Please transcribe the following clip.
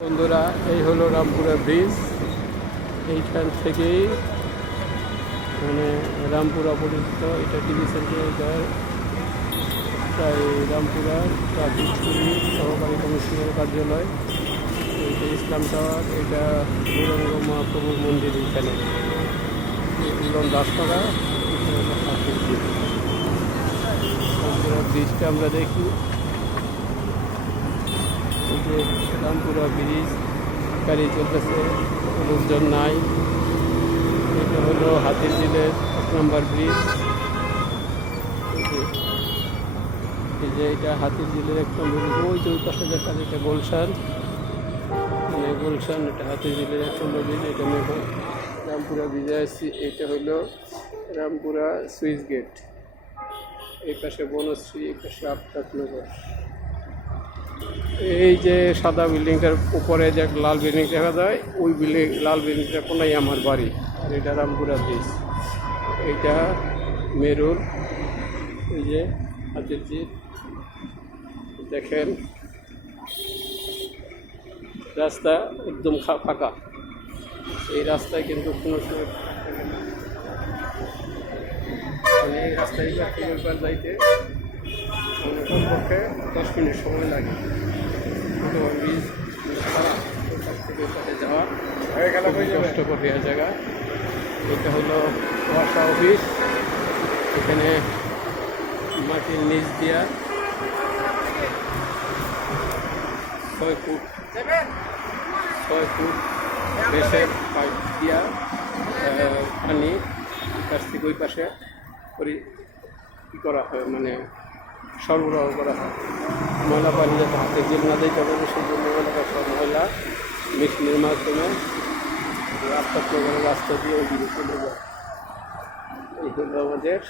বন্ধুরা, এই হলো রামপুরা ব্রিজ। এইখান থেকেই মানে রামপুরা পরিচিত। এটা টিভি সেন্টার, তাই রামপুরা ট্রাফিক পুলিশ সহকারী কমিশনার কার্যালয়। এইটা ইসলাম টাওয়ার, এটা গৌরাঙ্গ মহাপ্রভুর মন্দির। এখানে দাসপাড়া রামপুরা ব্রিজটা আমরা দেখি। এই যে রামপুরা ব্রিজ, গাড়ি চলতেছে, লোকজন নাই। এটা হলো হাতিরঝিলের 1 নম্বর ব্রিজ। এই যে এটা হাতিরঝিলের 1 নম্বর ব্রিজ। ওই যে ওই পাশে দেখা যায় এটা গুলশান, মানে গুলশান। এটা হাতিরঝিলের 1 নম্বর ব্রিজ। এটা আমি এখন রামপুরা ব্রিজে আসছি। এটা হলো রামপুরা সুইচ গেট। এই পাশে বনশ্রী, এই পাশে আফতাবনগর। এই যে সাদা বিল্ডিংটার উপরে যে লাল বিল্ডিং দেখা যায়, ওই লাল বিল্ডিংটা কোনাই আমার বাড়ি। আর এটা রামপুরা ব্রিজ। এইটা মেরুর। এই যে হাতিরঝিল দেখেন, রাস্তা একদম ফাঁকা। এই রাস্তায় কিন্তু কোনো সময় মানে এই রাস্তায় যাইতে মানে কমপক্ষে 10 মিনিট সময় লাগে। ব্রিজ খারাপ, ওই পাশ থেকে ওই পাশে যাওয়া কষ্টকর হয়ে জায়গা। এটা হলো ওয়াসা অফিস। এখানে মাটির নিচ দিয়া 6 ফুট বেশের পাইপ দিয়া পানি কাছ থেকে ওই পাশে করা হয়, মানে সরবরাহ করা হয়। ময়লা পানি যাতে হাতে জেল না দিতে হবে, সেই জন্য এলাকার সব ময়লা মেশিনের মাধ্যমে আফতাবনগরের রাস্তা দিয়ে ওইদিকে চলে যায়। এই হলো আমাদের